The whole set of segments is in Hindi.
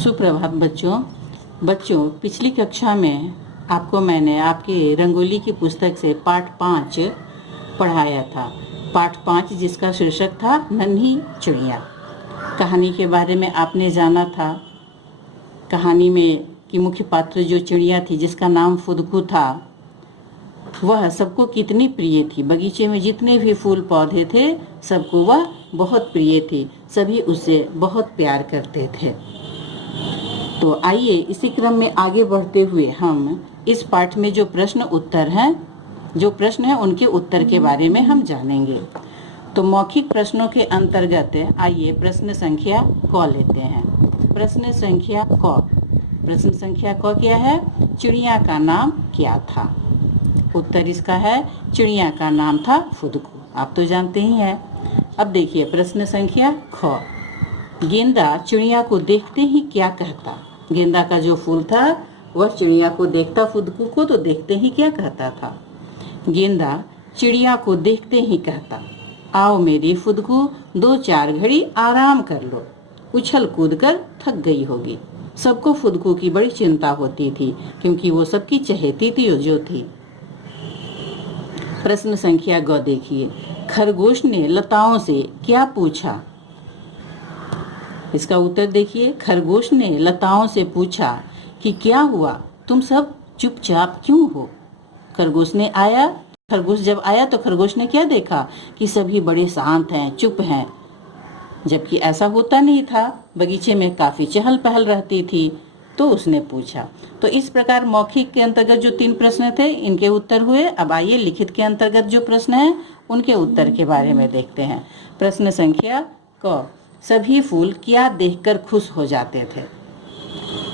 सुप्रभात बच्चों पिछली कक्षा में आपको मैंने आपके रंगोली की पुस्तक से पाठ 5 पढ़ाया था। पाठ 5 जिसका शीर्षक था नन्ही चिड़िया। कहानी के बारे में आपने जाना था। कहानी में की मुख्य पात्र जो चिड़िया थी जिसका नाम फुदकू था, वह सबको कितनी प्रिय थी। बगीचे में जितने भी फूल पौधे थे सबको वह बहुत प्रिय थी। सभी उसे बहुत प्यार करते थे। तो आइए इसी क्रम में आगे बढ़ते हुए हम इस पाठ में जो प्रश्न हैं उनके उत्तर के बारे में हम जानेंगे। तो मौखिक प्रश्नों के अंतर्गत आइए प्रश्न संख्या क लेते हैं। प्रश्न संख्या क क्या है? चिड़िया का नाम क्या था? उत्तर इसका है चिड़िया का नाम था फुदकू। आप तो जानते ही हैं। अब देखिए प्रश्न संख्या ख। गेंदा चिड़िया को देखते ही क्या कहता? गेंदा का जो फूल था वह चिड़िया को देखता, फुदकू को तो देखते ही क्या कहता था? गेंदा चिड़िया को देखते ही कहता, आओ मेरी फुदकू 2-4 घड़ी आराम कर लो, उछल कूद कर थक गई होगी। सबको फुदकू की बड़ी चिंता होती थी क्योंकि वो सबकी चहेती जो थी। प्रश्न संख्या ग देखिए। खरगोश ने लताओं से क्या पूछा? इसका उत्तर देखिए। खरगोश ने लताओं से पूछा कि क्या हुआ, तुम सब चुपचाप क्यों हो? खरगोश जब आया तो खरगोश ने क्या देखा कि सभी बड़े शांत हैं, चुप हैं, जबकि ऐसा होता नहीं था। बगीचे में काफी चहल पहल रहती थी। तो उसने पूछा। तो इस प्रकार मौखिक के अंतर्गत जो 3 प्रश्न थे इनके उत्तर हुए। अब आइए लिखित के अंतर्गत जो प्रश्न है उनके उत्तर के बारे में देखते हैं। प्रश्न संख्या क। सभी फूल क्या देखकर खुश हो जाते थे?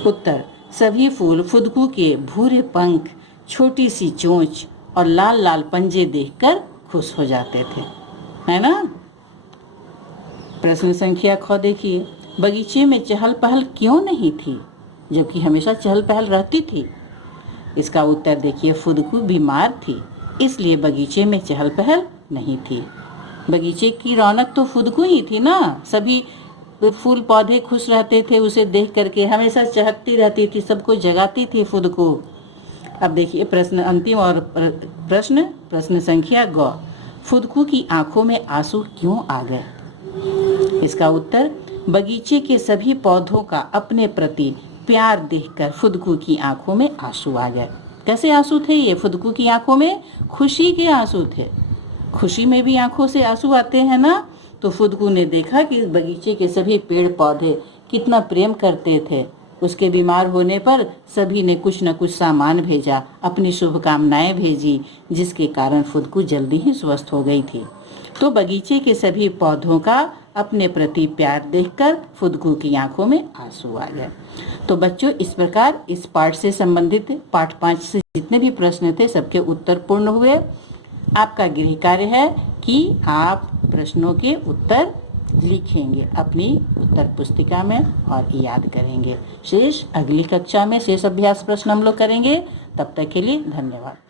उत्तर, सभी फूल फुदकू के भूरे पंख, छोटी सी चोंच और लाल लाल पंजे देखकर खुश हो जाते थे, है ना? प्रश्न संख्या ख देखिए। बगीचे में चहल पहल क्यों नहीं थी जबकि हमेशा चहल पहल रहती थी? इसका उत्तर देखिए। फुदकू बीमार थी इसलिए बगीचे में चहल पहल नहीं थी। बगीचे की रौनक तो फुदकू ही थी ना। सभी फूल पौधे खुश रहते थे उसे देख करके, हमेशा चहकती रहती थी, सबको जगाती थी फुदकू। अब देखिए प्रश्न अंतिम और प्रश्न संख्या ग। फुदकू की आंखों में आंसू क्यों आ गए? इसका उत्तर, बगीचे के सभी पौधों का अपने प्रति प्यार देखकर फुदकू की आंखों में आंसू आ गए। कैसे आंसू थे ये? फुदकू की आंखों में खुशी के आंसू थे। खुशी में भी आंखों से आंसू आते हैं ना। तो फुदकू ने देखा कि बगीचे के सभी पेड़ पौधे कितना प्रेम करते थे। उसके बीमार होने पर सभी ने कुछ न कुछ सामान भेजा, अपनी शुभकामनाएं भेजी, जिसके कारण फुदकू जल्दी ही स्वस्थ हो गई थी। तो बगीचे के सभी पौधों का अपने प्रति प्यार देखकर फुदकू की आंखों में आंसू आ गए। तो बच्चों इस प्रकार इस पाठ से संबंधित पाठ 5 से जितने भी प्रश्न थे सबके उत्तर पूर्ण हुए। आपका गृह कार्य है कि आप प्रश्नों के उत्तर लिखेंगे अपनी उत्तर पुस्तिका में और याद करेंगे। शेष अगली कक्षा में शेष अभ्यास प्रश्न हम लोग करेंगे। तब तक के लिए धन्यवाद।